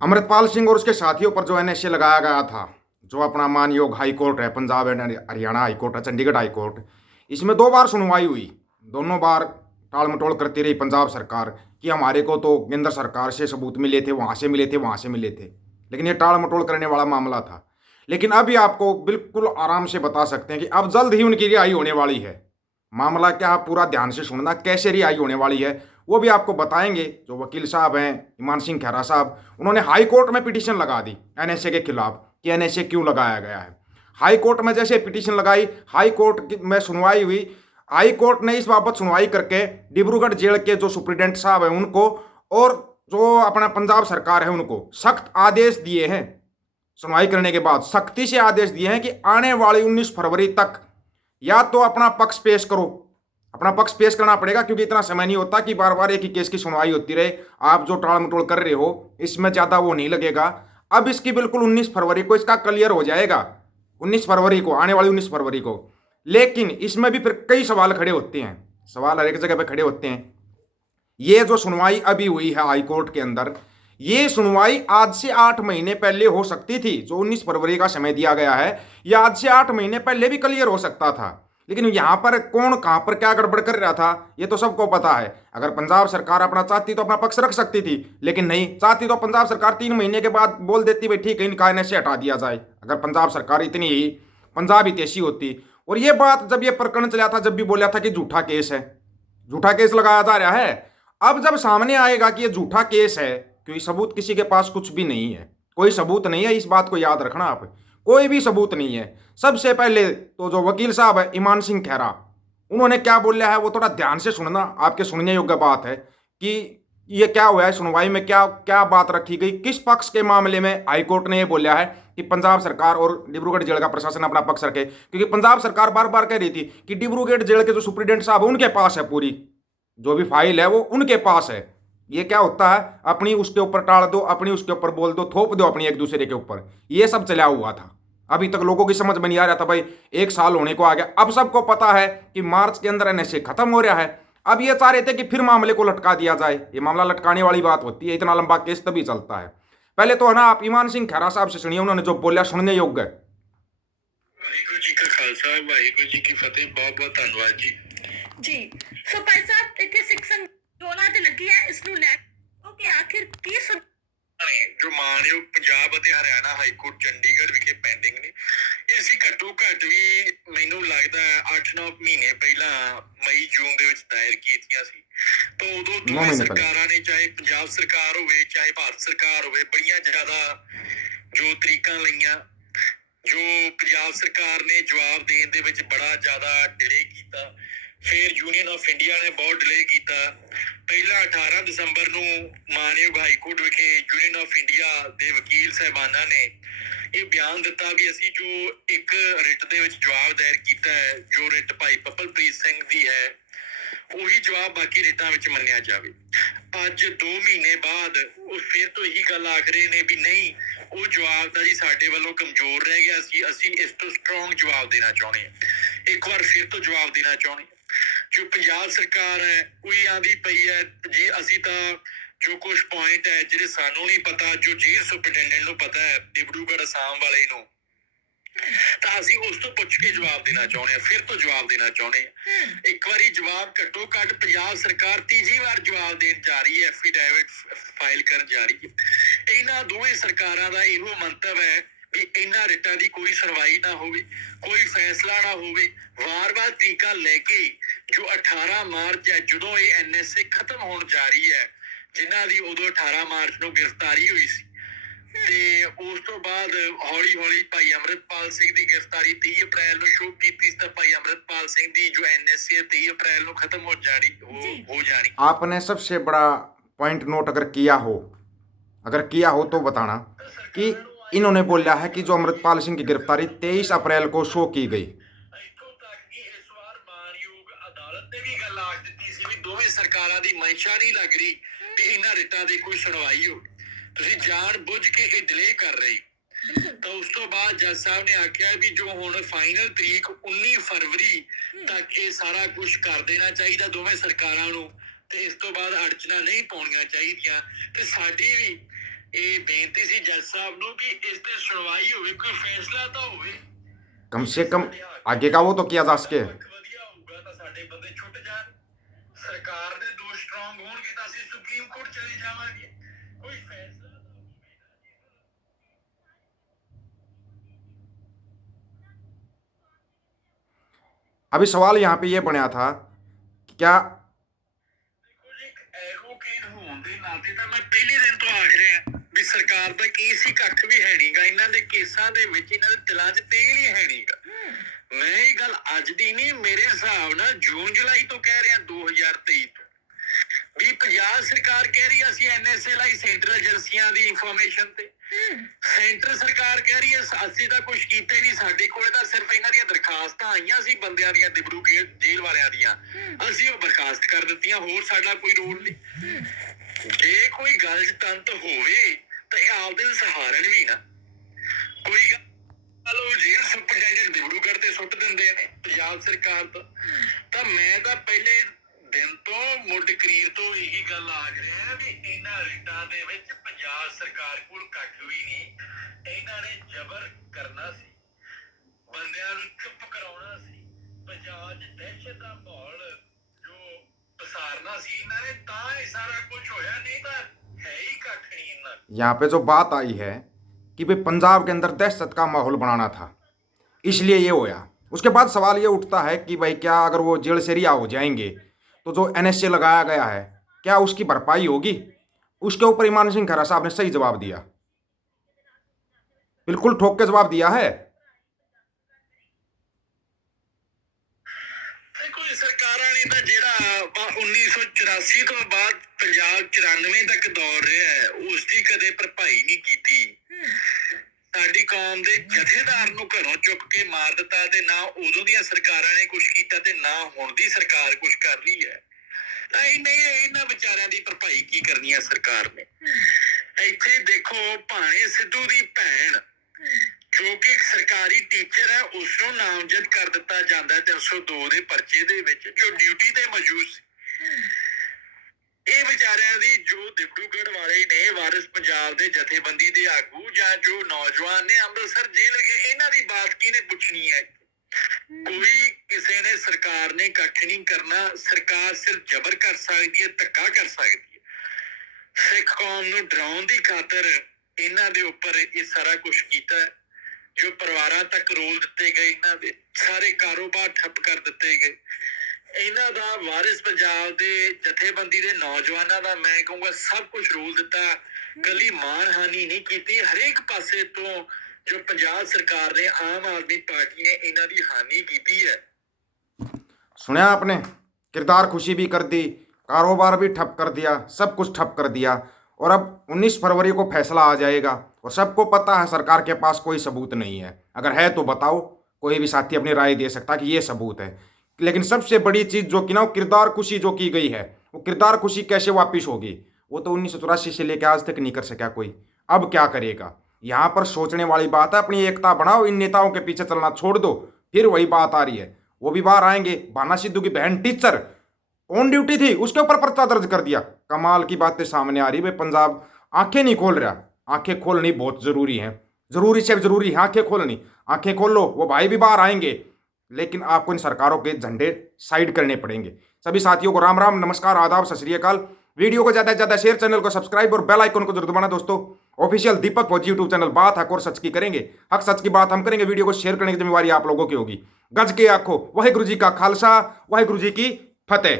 अमृतपाल सिंह और उसके साथियों पर जो एनएसए लगाया गया था, जो अपना मानयोग हाई कोर्ट है, Punjab and Haryana high court है, चंडीगढ़ हाई कोर्ट, इसमें दो बार सुनवाई हुई। दोनों बार टाल मटोल करती रही पंजाब सरकार कि हमारे को तो केंद्र सरकार से सबूत मिले थे, वहां से मिले थे, वहां से मिले थे। लेकिन ये टाल मटोल करने वाला मामला था। लेकिन अभी आपको बिल्कुल आराम से बता सकते हैं कि अब जल्द ही उनकी रिहाई होने वाली है। मामला क्या है, पूरा ध्यान से सुनना, कैसे रिहाई होने वाली है वो भी आपको बताएंगे। जो वकील साहब हैं ईमान सिंह खैरा साहब, उन्होंने हाई कोर्ट में पिटीशन लगा दी एनएसए के खिलाफ कि एनएसए क्यों लगाया गया है। हाई कोर्ट में जैसे पिटीशन लगाई, हाई कोर्ट में सुनवाई हुई। हाई कोर्ट ने इस बाबत सुनवाई करके डिब्रूगढ़ जेल के जो सुप्रिटेंडेंट साहब हैं उनको और जो अपना पंजाब सरकार है उनको सख्त आदेश दिए हैं। सुनवाई करने के बाद सख्ती से आदेश दिए हैं कि आने वाली 19 फरवरी तक या तो अपना पक्ष पेश करो। अपना पक्ष पेश करना पड़ेगा, क्योंकि इतना समय नहीं होता कि बार बार एक ही केस की सुनवाई होती रहे। आप जो टाल मटोल कर रहे हो इसमें ज़्यादा वो नहीं लगेगा। अब इसकी बिल्कुल 19 फरवरी को इसका क्लियर हो जाएगा, 19 फरवरी को, आने वाली 19 फरवरी को। लेकिन इसमें भी फिर कई सवाल खड़े होते हैं, सवाल हर एक जगह पर खड़े होते हैं। ये जो सुनवाई अभी हुई है हाई कोर्ट के अंदर, ये सुनवाई आज से 8 महीने पहले हो सकती थी। जो 19 फरवरी का समय दिया गया है, यह आज से 8 महीने पहले भी क्लियर हो सकता था। लेकिन यहां पर कौन कहां पर क्या गड़बड़ कर रहा था ये तो सबको पता है। अगर पंजाब सरकार अपना चाहती तो अपना पक्ष रख सकती थी, लेकिन नहीं चाहती तो पंजाब सरकार 3 महीने के बाद बोल देती भाई ठीक है, इनका एनएसए हटा दिया जाए। अगर पंजाब सरकार इतनी ही पंजाब हितैषी होती। और ये बात जब ये प्रकरण चला था, जब भी बोला था कि झूठा केस है, झूठा केस लगाया जा रहा है। अब जब सामने आएगा कि ये झूठा केस है, क्योंकि सबूत किसी के पास कुछ भी नहीं है, कोई सबूत नहीं है, इस बात को याद रखना आप। कोई भी सबूत नहीं है। सबसे पहले तो जो वकील साहब है ईमान सिंह खैरा, उन्होंने क्या बोला है वो थोड़ा ध्यान से सुनना, आपके सुनने योग्य बात है कि ये क्या हुआ है सुनवाई में, क्या क्या बात रखी गई, किस पक्ष के मामले में हाईकोर्ट ने ये बोला है कि पंजाब सरकार और डिब्रूगढ़ जेल का प्रशासन अपना पक्ष रखे। क्योंकि पंजाब सरकार बार बार कह रही थी कि डिब्रूगढ़ जेल के जो सुप्रिटेंडेंट साहब है उनके पास है, पूरी जो भी फाइल है वो उनके पास है। ये क्या होता है, अपनी उसके ऊपर टाल दो, अपनी उसके ऊपर बोल दो, थोप दो अपनी एक दूसरे के ऊपर, ये सब चला हुआ था। अभी तक लोगों की समझ में नहीं आ रहा था भाई, 1 साल होने को आ गया। अब सबको पता है कि मार्च के अंदर एनएसए खत्म हो रहा है। अब ये चाह रहे थे कि फिर मामले को लटका दिया जाए। ये मामला लटकाने वाली बात होती है, इतना लंबा केस तभी चलता है। पहले तो है ना, आप ईमान सिंह खैरा साहब से सुनिए, उन्होंने जो बोला सुनने योग्य है। वाहिगुरु जी का खालसा, वाहिगुरु जी की फतेह। बहुत बहुत धन्यवाद जी। जी सो भाई साहब इतने सेक्शन 16 ਤੇ ਲੱਗੀ ਹੈ ਇਸ ਨੂੰ ਲੈ ਕੇ ਆਖਿਰ ਕੀ ਜੋ ਮਾਨਯੋਗ ਪੰਜਾਬ ਅਤੇ ਹਰਿਆਣਾ ਹਾਈ ਕੋਰਟ ਚੰਡੀਗੜ੍ਹ ਵਿਖੇ ਪੈਂਡਿੰਗ ਨੇ, ਇਸੀ ਘੱਟੋ ਘੱਟ ਵੀ ਮੈਨੂੰ ਲੱਗਦਾ 8-9 ਮਹੀਨੇ ਪਹਿਲਾਂ ਮਈ ਜੂਨ ਦੇ ਵਿੱਚ ਦਾਇਰ ਕੀਤੀਆਂ ਸੀ। ਤਾਂ ਉਦੋਂ ਦੋਵੇਂ ਸਰਕਾਰਾਂ ਨੇ, ਚਾਹੇ ਪੰਜਾਬ ਸਰਕਾਰ ਹੋਵੇ ਚਾਹੇ ਭਾਰਤ ਸਰਕਾਰ ਹੋਵੇ, ਬੜੀਆਂ ਜ਼ਿਆਦਾ ਜੋ ਤਰੀਕਾਂ ਲਈਆਂ। ਜੋ ਪੰਜਾਬ ਸਰਕਾਰ ਨੇ ਜਵਾਬ ਦੇਣ ਦੇ ਵਿੱਚ ਬੜਾ ਜ਼ਿਆਦਾ ਡਿਲੇ ਕੀਤਾ। ਫਿਰ ਯੂਨੀਅਨ ਆਫ ਇੰਡੀਆ ਨੇ ਬਹੁਤ ਡਿਲੇ ਕੀਤਾ। ਪਹਿਲਾਂ 18 ਦਸੰਬਰ ਨੂੰ ਮਾਨਯੋਗ ਹਾਈ ਕੋਰਟ ਵਿਖੇ ਯੂਨੀਅਨ ਆਫ ਇੰਡੀਆ ਦੇ ਵਕੀਲ ਸਾਹਿਬਾਨਾਂ ਨੇ ਇਹ ਬਿਆਨ ਦਿੱਤਾ ਵੀ ਅਸੀਂ ਜੋ ਇੱਕ ਰਿਟ ਦੇ ਵਿੱਚ ਜਵਾਬ ਦਾਇਰ ਕੀਤਾ ਹੈ, ਜੋ ਰਿਟ ਭਾਈ ਪੱਪਲਪ੍ਰੀਤ ਸਿੰਘ ਦੀ ਹੈ, ਉਹੀ ਜਵਾਬ ਬਾਕੀ ਰਿਟਾਂ ਵਿੱਚ ਮੰਨਿਆ ਜਾਵੇ। ਅੱਜ 2 ਮਹੀਨੇ ਬਾਅਦ ਉਹ ਫਿਰ ਤੋਂ ਇਹੀ ਗੱਲ ਆਖ ਰਹੇ ਨੇ ਵੀ ਨਹੀਂ, ਉਹ ਜਵਾਬ ਤਾਂ ਜੀ ਸਾਡੇ ਵੱਲੋਂ ਕਮਜ਼ੋਰ ਰਹਿ ਗਿਆ ਸੀ, ਅਸੀਂ ਇਸ ਤੋਂ ਸਟਰੋਂਗ ਜਵਾਬ ਦੇਣਾ ਚਾਹੁੰਦੇ ਹਾਂ। ਇੱਕ ਵਾਰ ਫਿਰ ਤੋਂ ਜਵਾਬ ਦੇਣਾ ਚਾਹੁੰਦੇ ਹਾਂ। ਜੋ ਪੰਜਾਬ ਸਰਕਾਰ ਹੈ ਕੋਈ ਆਂਦੀ ਪਈ ਹੈ ਜੀ ਅਸੀਂ ਤਾਂ ਜੋ ਕੁਝ ਪੁਆਇੰਟ ਹੈ ਜਿਹੜੇ ਸਾਨੂੰ ਨਹੀਂ ਪਤਾ, ਜੋ ਜੇਲ੍ਹ ਸੁਪਰਡੈਂਡੈਂਟ ਨੂੰ ਪਤਾ ਹੈ, ਡਿਬਰੂਗੜ੍ਹ ਅਸਾਮ ਵਾਲੇ ਨੂੰ, ਤਾਂ ਅਸੀਂ ਉਸ ਤੋਂ ਪੁੱਛ ਕੇ ਜਵਾਬ ਦੇਣਾ ਚਾਹੁੰਦੇ ਹਾਂ, ਫਿਰ ਤੋਂ ਜਵਾਬ ਦੇਣਾ ਚਾਹੁੰਦੇ ਹਾਂ। ਇੱਕ ਵਾਰੀ ਜਵਾਬ ਘੱਟੋ ਘੱਟ ਪੰਜਾਬ ਸਰਕਾਰ ਤੀਜੀ ਵਾਰ ਜਵਾਬ ਦੇਣ ਜਾ ਰਹੀ ਹੈ, ਐਫੀਡੈਵਿਟ ਫਾਈਲ ਕਰਨ ਜਾ ਰਹੀ ਹੈ। ਇਹਨਾਂ ਦੋਵੇਂ ਸਰਕਾਰਾਂ ਦਾ ਇਹੋ ਮੰਤਵ ਹੈ ਵੀ ਇਹਨਾਂ ਰਿਟਾਂ ਦੀ ਕੋਈ ਸੁਣਵਾਈ ਨਾ ਹੋਵੇ, ਕੋਈ ਫੈਸਲਾ ਨਾ ਹੋਵੇ। ਵਾਰ-ਵਾਰ ਤਰੀਕਾ ਲੈ ਕੇ ਜੋ 18 ਮਾਰਚ ਹੈ, ਜਦੋਂ ਇਹ ਐਨਐਸਏ ਖਤਮ ਹੋਣ ਜਾ ਰਹੀ ਹੈ, ਜਿਨ੍ਹਾਂ ਦੀ ਉਦੋਂ 18 ਮਾਰਚ ਨੂੰ ਗ੍ਰਿਫਤਾਰੀ ਹੋਈ ਸੀ, ਤੇ ਉਸ ਤੋਂ ਬਾਅਦ ਹੌਲੀ ਹੌਲੀ ਭਾਈ ਅਮਰਿਤਪਾਲ ਸਿੰਘ ਦੀ ਗ੍ਰਿਫਤਾਰੀ 30 ਅਪ੍ਰੈਲ ਨੂੰ ਸ਼ੁਰੂ ਕੀਤੀ ਸੀ, ਤਾਂ ਭਾਈ अमृतपाल सिंह ਦੀ ਜੋ एनएसए 30 अप्रैल ਨੂੰ खत्म हो जानी। आपने सबसे बड़ा पॉइंट नोट अगर किया हो तो बताना कि इन्होंने बोला है कि जो अमृतपाल सिंह की गिरफ्तारी 23 अप्रैल को शो की गई। ਇੱਥੋਂ ਤੱਕ ਕਿ ਇਸ ਵਾਰ ਮਾਨਯੋਗ ਅਦਾਲਤ ਨੇ ਵੀ ਗੱਲ ਆਖ ਦਿੱਤੀ ਸੀ ਵੀ ਦੋਵੇਂ ਸਰਕਾਰਾਂ ਦੀ ਮਨਸ਼ਾ ਨਹੀਂ ਲੱਗ ਰਹੀ ਵੀ ਇਹਨਾਂ ਰਿਟਾਂ ਦੀ ਕੋਈ ਸੁਣਵਾਈ ਹੋਵੇ, ਤੁਸੀਂ ਜਾਣ ਬੁੱਝ ਕੇ ਇਹ ਡਿਲੇ ਕਰ ਰਹੇ। ਤਾਂ ਉਸ ਤੋਂ ਬਾਅਦ ਜੱਜ ਸਾਹਿਬ ਨੇ ਆਖਿਆ ਵੀ ਜੋ ਹੁਣ ਫਾਈਨਲ ਤਰੀਕ 19 ਫਰਵਰੀ ਤੱਕ ਇਹ ਸਾਰਾ ਕੁਝ ਕਰ ਦੇਣਾ ਚਾਹੀਦਾ ਦੋਵੇਂ ਸਰਕਾਰਾਂ ਨੂੰ, ਤੇ ਇਸ ਤੋਂ ਬਾਅਦ ਅੜਚਨਾ ਨਹੀਂ ਪਾਉਣੀਆਂ ਚਾਹੀਦੀਆਂ। ਤੇ ਸਾਡੀ ਵੀ ਇਹ ਬੇਨਤੀ ਸੀ ਜੱਜ ਸਾਹਿਬ ਨੂੰ ਕਿ ਇਸ ਤੇ ਸੁਣਵਾਈ ਹੋਵੇ, ਕੋਈ ਫੈਸਲਾ ਤਾਂ ਹੋਵੇ। कम से कम आगे का वो तो किया जा सके। ਵਧੀਆ ਹੋਊਗਾ ਤਾਂ ਸਾਡੇ ਬੰਦੇ ਛੁੱਟ ਜਾਣ, ਸਰਕਾਰ ਦੇ ਦੋਸ਼ ਸਟਰੋਂਗ ਹੋਣਗੇ ਤਾਂ ਅਸੀਂ ਸੁਪਰੀਮ ਕੋਰਟ ਚਲੇ ਜਾਵਾਂਗੇ। ਕੋਈ ਫੈਸਲਾ ਤਾਂ ਹੋਵੇ। अभी सवाल यहाँ पे ये बनया था कि क्या ਦੇਖੋ ਜੀ, ਇੱਕ ਐਡਵੋਕੇਟ ਹੋਣ ਦੇ ਨਾਤੇ ਤਾਂ ਮੈਂ ਪਹਿਲੇ ਦਿਨ ਤੋਂ ਆਖ ਰਿਹਾ ਵੀ ਸਰਕਾਰ ਦਾ ਕੇਸ ਹੀ ਕੱਖ ਵੀ ਹੈ ਨਹੀਂਗਾ। ਇਹਨਾਂ ਦੇ ਕੇਸਾਂ ਦੇ ਵਿੱਚ ਇਹਨਾਂ ਦੇ ਦਿਲਾਂ 'ਚ ਤੇਲ ਹੀ ਹੈ ਨਹੀਂਗਾ। ਮੈਂ ਇਹ ਗੱਲ ਅੱਜ ਦੀ ਨਹੀਂ, ਮੇਰੇ ਹਿਸਾਬ ਨਾਲ ਜੂਨ ਜੁਲਾਈ ਤੋਂ ਕਹਿ ਰਿਹਾ 2023 ਤੋਂ ਵੀ ਪੰਜਾਬ ਸਰਕਾਰ ਕਹਿ ਰਹੀ ਅਸੀਂ ਐਨਐਸਏ ਲਈ ਸੈਂਟਰਲ ਏਜੰਸੀਆਂ ਦੀ ਇਨਫੋਰਮੇਸ਼ਨ ਤੇ, ਸੈਂਟਰ ਸਰਕਾਰ ਕਹਿ ਰਹੀ ਹੈ ਅਸੀਂ ਤਾਂ ਕੁਝ ਕੀਤਾ ਹੀ ਨਹੀਂ, ਸਾਡੇ ਕੋਲ ਤਾਂ ਸਿਰਫ ਇਹਨਾਂ ਦੀਆਂ ਦਰਖਾਸਤਾਂ ਆਈਆਂ ਸੀ ਬੰਦਿਆਂ ਦੀਆਂ, ਦਿਬੜੂਗੜ੍ਹ ਜੇਲ੍ਹ ਵਾਲਿਆਂ ਦੀਆਂ, ਅਸੀਂ ਉਹ ਬਰਖਾਸਤ ਕਰ ਦਿੱਤੀਆਂ, ਹੋਰ ਸਾਡਾ ਕੋਈ ਰੋਲ ਨਹੀਂ। ਜੇ ਕੋਈ ਗੱਲ ਤੰਤ ਹੋਵੇ ਤਾਂ ਇਹ ਆਪਦੇ ਸਹਾਰਨ ਵੀ ਨਾ ਕੋਈ ਗੱਲ ਉਹ ਜੇਲ੍ਹ ਸੁਪਰਡੈਂਟ ਦਿਬੜੂਗੜ੍ਹ ਤੇ ਸੁੱਟ ਦਿੰਦੇ ਨੇ ਪੰਜਾਬ ਸਰਕਾਰ ਤੋਂ। ਤਾਂ ਮੈਂ ਤਾਂ ਪਹਿਲੇ ਦਿਨ ਤੋਂ ਮੁੱਢ ਕਰੀਰ ਤੋਂ ਇਹੀ ਗੱਲ ਆਖ ਰਿਹਾ ਵੀ ਇਹਨਾਂ ਰਿਟਾਂ ਦੇ ਵਿੱਚ ਪੰਜਾਬ ਸਰਕਾਰ ਕੋਲ ਕੱਖ ਵੀ ਨਹੀਂ। ਇਹਨਾਂ ਨੇ ਜ਼ਬਰ ਕਰਨਾ ਸੀ, ਬੰਦਿਆਂ ਨੂੰ ਚੁੱਪ ਕਰਾਉਣਾ ਸੀ, ਪੰਜਾਬ 'ਚ ਦਹਿਸ਼ਤ ਦਾ ਮਾਹੌਲ ਜੋ ਪਸਾਰਨਾ ਸੀ ਇਹਨਾਂ ਨੇ, ਤਾਂ ਇਹ ਸਾਰਾ ਕੁਝ ਹੋਇਆ। ਨਹੀਂ ਤਾਂ ਹੈ ਹੀ ਕੱਖ ਨਹੀਂ ਇਹਨਾਂ। यहाँ पे जो बात आई है कि भाई पंजाब के अंदर दहशत का माहौल बनाना था, इसलिए ये होया। उसके बाद सवाल ये उठता है कि भाई क्या अगर वो जेल से रिहा हो जाएंगे तो जो एनएसए लगाया गया है क्या उसकी भरपाई होगी? उसके ऊपर ईमान सिंह खैरा साहब ने सही जवाब दिया, बिल्कुल ठोक के जवाब दिया है। ਦੇਖੋ ਸਰਕਾਰਾਂ ਨੇ ਤਾਂ ਜਿਹੜਾ 1984 ਤੋਂ ਬਾਅਦ ਪੰਜਾਬ 94 ਤੱਕ ਦੌਰ ਰਿਹਾ ਹੈ ਉਸ ਦੀ ਕਦੇ ਭਰਪਾਈ ਨਹੀਂ ਕੀਤੀ। ਸਾਡੀ ਕੌਮ ਦੇ ਜਥੇਦਾਰ ਨੂੰ ਘਰੋਂ ਚੁੱਕ ਕੇ ਮਾਰ ਦਿੱਤਾ ਤੇ ਨਾ ਉਦੋਂ ਦੀਆਂ ਸਰਕਾਰਾਂ ਨੇ ਕੁਝ ਕੀਤਾ ਤੇ ਨਾ ਹੁਣ ਦੀ ਸਰਕਾਰ ਕੁਝ ਕਰ ਰਹੀ ਹੈ। ਤਾਂ ਇਹਨਾਂ ਵਿਚਾਰਿਆਂ ਦੀ ਭਰਪਾਈ ਕੀ ਕਰਨੀ ਹੈ ਸਰਕਾਰ ਨੇ। ਇੱਥੇ ਦੇਖੋ ਭਾਣੇ ਸਿੱਧੂ ਦੀ ਭੈਣ ਜੋ ਕਿ ਇੱਕ ਸਰਕਾਰੀ ਟੀਚਰ ਹੈ ਉਸ ਨੂੰ ਨਾਮਜ਼ਦ ਕਰ ਦਿੱਤਾ ਜਾਂਦਾ 302 ਦੇ ਪਰਚੇ ਦੇ ਵਿੱਚ, ਜੋ ਡਿਊਟੀ ਤੇ ਮੌਜੂਦ ਸੀ। ਇਹ ਵਿਚਾਰਿਆਂ ਦੀ ਜੋ ਦਿਬੜੂਗੜ੍ਹ ਵਾਲੇ ਨੇ ਵਾਰਿਸ ਪੰਜਾਬ ਦੇ ਜਥੇਬੰਦੀ ਦੇ ਆਗੂ ਜਾਂ ਜੋ ਨੌਜਵਾਨ ਨੇ ਅੰਮ੍ਰਿਤਸਰ ਜੇਲ੍ਹ ਗਏ, ਇਹਨਾਂ ਦੀ ਬਾਤ ਕਿਹਨੇ ਪੁੱਛਣੀ ਹੈ? ਕੋਈ ਕਿਸੇ ਨੇ ਸਰਕਾਰ ਨੇ ਕੱਖ ਨਹੀਂ ਕਰਨਾ। ਸਰਕਾਰ ਸਿਰਫ ਜ਼ਬਰ ਕਰ ਸਕਦੀ ਹੈ, ਧੱਕਾ ਕਰ ਸਕਦੀ ਹੈ। ਸਿੱਖ ਕੌਮ ਨੂੰ ਡਰਾਉਣ ਦੀ ਖਾਤਰ ਇਹਨਾਂ ਦੇ ਉੱਪਰ ਇਹ ਸਾਰਾ ਕੁਝ ਕੀਤਾ ਹੈ। ਜੋ ਪਰਿਵਾਰਾਂ ਤੱਕ ਰੋਲ ਦਿੱਤੇ ਗਏ, ਇਹਨਾਂ ਦੇ ਸਾਰੇ ਕਾਰੋਬਾਰ ਠੱਪ ਕਰ ਦਿੱਤੇ ਗਏ। ਇਹਨਾਂ ਦਾ ਵਾਰਿਸ ਪੰਜਾਬ ਦੇ ਜਥੇਬੰਦੀ ਦੇ ਨੌਜਵਾਨਾਂ ਦਾ ਮੈਂ ਕਹੂੰਗਾ ਸਭ ਕੁਝ ਰੋਲ ਦਿੱਤਾ। ਕੱਲੀ ਮਾਨਹਾਨੀ ਨਹੀਂ ਕੀਤੀ, ਹਰੇਕ ਪਾਸੇ ਤੋਂ ਜੋ ਪੰਜਾਬ ਸਰਕਾਰ ਨੇ ਆਮ ਆਦਮੀ ਪਾਰਟੀ ਨੇ ਇਹਨਾਂ ਦੀ ਹਾਨੀ ਕੀਤੀ है। सुना आपने, किरदार खुशी भी कर दी, कारोबार भी ठप कर दिया, सब कुछ ठप कर दिया। और अब 19 फरवरी को फैसला आ जाएगा और सबको पता है सरकार के पास कोई सबूत नहीं है। अगर है तो बताओ, कोई भी साथी अपनी राय दे सकता कि ये सबूत है। लेकिन सबसे बड़ी चीज़ जो कि ना किरदार खुशी जो की गई है, वो किरदार खुशी कैसे वापिस होगी? वो तो 1984 से लेकर आज तक नहीं कर सका कोई। अब क्या करेगा? यहाँ पर सोचने वाली बात है, अपनी एकता बनाओ, इन नेताओं के पीछे चलना छोड़ दो। फिर वही बात आ रही है, वो भी बाहर आएंगे। भाना सिद्धू की बहन टीचर ऑन ड्यूटी थी, उसके ऊपर पर्चा दर्ज कर दिया। कमाल की बातें सामने आ रही है। पंजाब आंखें नहीं खोल रहा, आंखें खोलनी बहुत ज़रूरी है, ज़रूरी से ज़रूरी है आंखें खोलनी। आंखें खोल लो, वो भाई भी बाहर आएंगे, लेकिन आपको इन सरकारों के झंडे साइड करने पड़ेंगे। सभी साथियों को राम राम, नमस्कार, आदाब, सत श्री अकाल। वीडियो को ज़्यादा से ज़्यादा शेयर, चैनल को सब्सक्राइब और बेल आइकन को जरूर दबाना दोस्तों। ऑफिशियल दीपक फौजी यूट्यूब चैनल बात हक और सच की करेंगे, हक सच की बात हम करेंगे। वीडियो को शेयर करने की जिम्मेवारी आप लोगों की होगी। गज के आखो वाहिगुरु जी का खालसा, वाहिगुरु जी की फतेह।